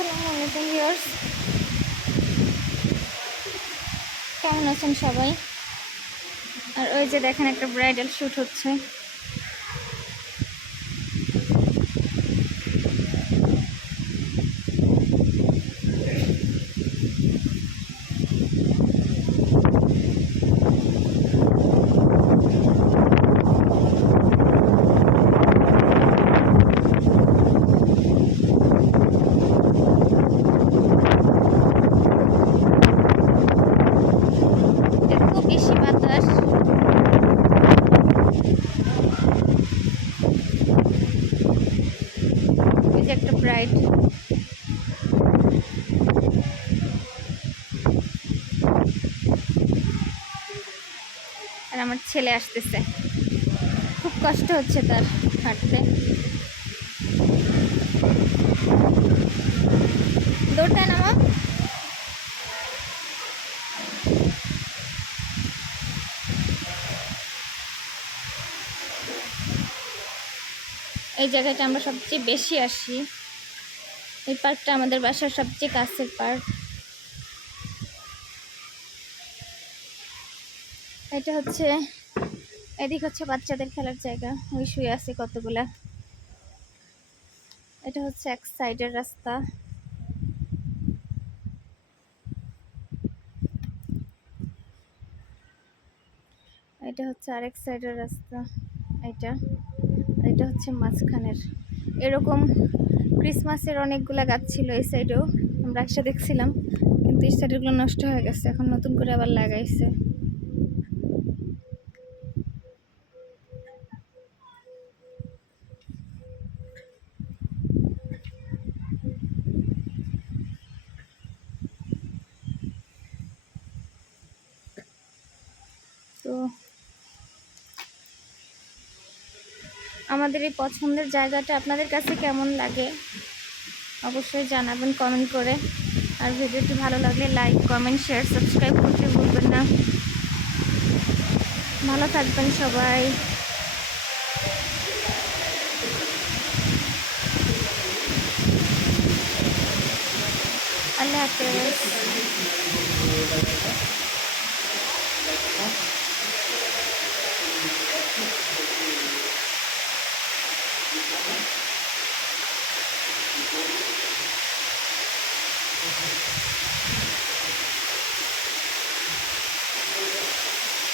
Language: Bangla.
আসসালামু আলাইকুম ভিউয়ার্স, কেমন আছেন সবাই? আর ওই যে দেখেন একটা ব্রাইডাল শ্যুট হচ্ছে। এত বেশি বাতাস, ওই যে একটা ব্রাইড। আর আমার ছেলে আসতেছে, খুব কষ্ট হচ্ছে তার হাঁটতে। দৌড় দেয় না মা। এই জায়গাটা আমরা সবচেয়ে বেশি আসি। এই পার্কটা আমাদের বাসার সবচেয়ে কাছের পার্ক। এটা হচ্ছে, এদিক হচ্ছে বাচ্চাদের খেলার জায়গা, ওই শুয়ে আছে কতগুলা। এটা হচ্ছে এক সাইডের রাস্তা। এটা হচ্ছে আরেক সাইডের রাস্তা। এটা এটা হচ্ছে মাঝখানের। এরকম ক্রিসমাসের অনেকগুলা গাছ ছিল এই সাইডেও, আমরা একসাথে দেখছিলাম, কিন্তু এই সাইডেরগুলো নষ্ট হয়ে গেছে, এখন নতুন করে আবার লাগাইছে। তো আমাদের এই পছন্দের জায়গাটা আপনাদের কাছে কেমন লাগে অবশ্যই জানাবেন কমেন্ট করে। আর ভিডিওটি ভালো লাগলে লাইক, কমেন্ট, শেয়ার, সাবস্ক্রাইব করতে ভুলবেন না। ভালো থাকবেন সবাই। আল্লাহ হাফেজ।